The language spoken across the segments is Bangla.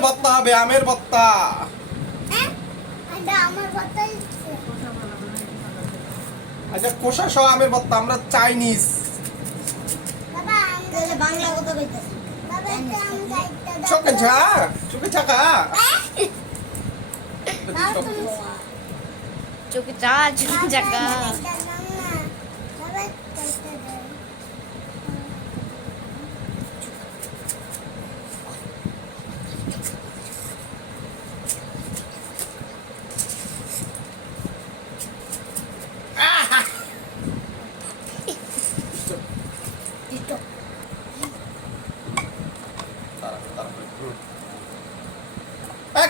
ভর্তা হবে আমের ভর্তা হ্যাঁ? আমার আচ্ছা কোষা সহ আমের ভর্তা আমরা চাইনিজ। বাংলা কথা দাও। চোখে ঝা চোখে চাকা। চোখে চা চোখে চাকা।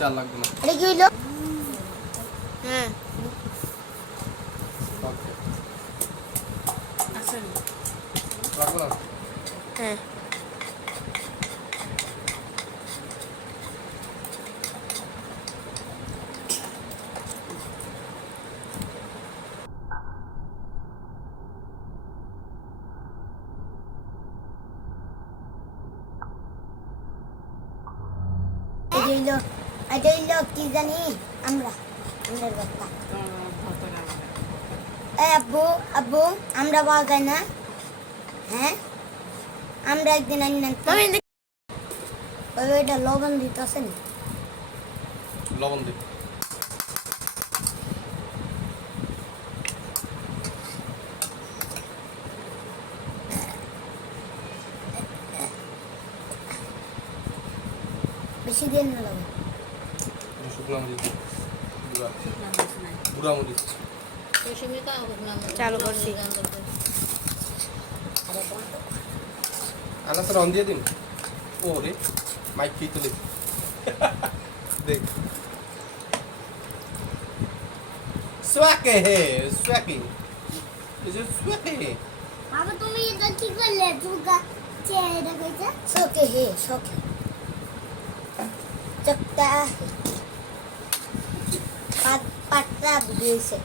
চাল লাগবে না আরে কি হইল হ্যাঁ লাগবে না হ্যাঁ এটা হইল এটা হইল কি জানি? আমরা। আমরার এ আব্বু আব্বু আমরা পাওয়া না। হ্যাঁ? আমরা একদিন আনি না। ওইটা লবণ দিতেছে না লবণ দে বেশি দিন না লবণ। শুকনো মরিচ। গুঁড়া মরিচ চালু করছি আনা স্যার দিন ও রে, মাইক খেয়ে দেখ সোয়াকে হে সোয়াকে যে বাবা তুমি এটা কি করলে দুর্গা কইছে শোকে হে চকটা পাটটা পাটটা বুঝিয়েছে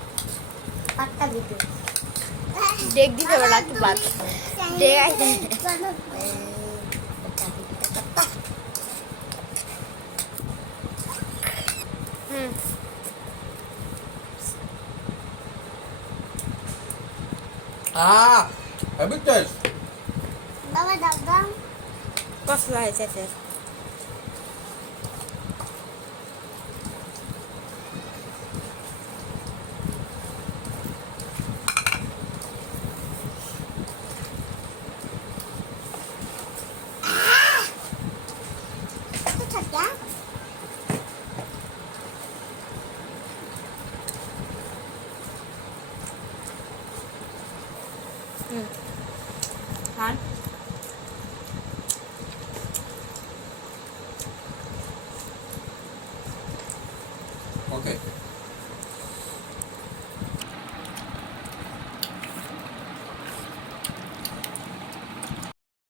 দেখ দিতে পারা একটু বাদ। দেখ। আইতে হুম আহ হ্যাভি টেস্ট। বাবা দাদা হয়েছে ফের তো 嗯，来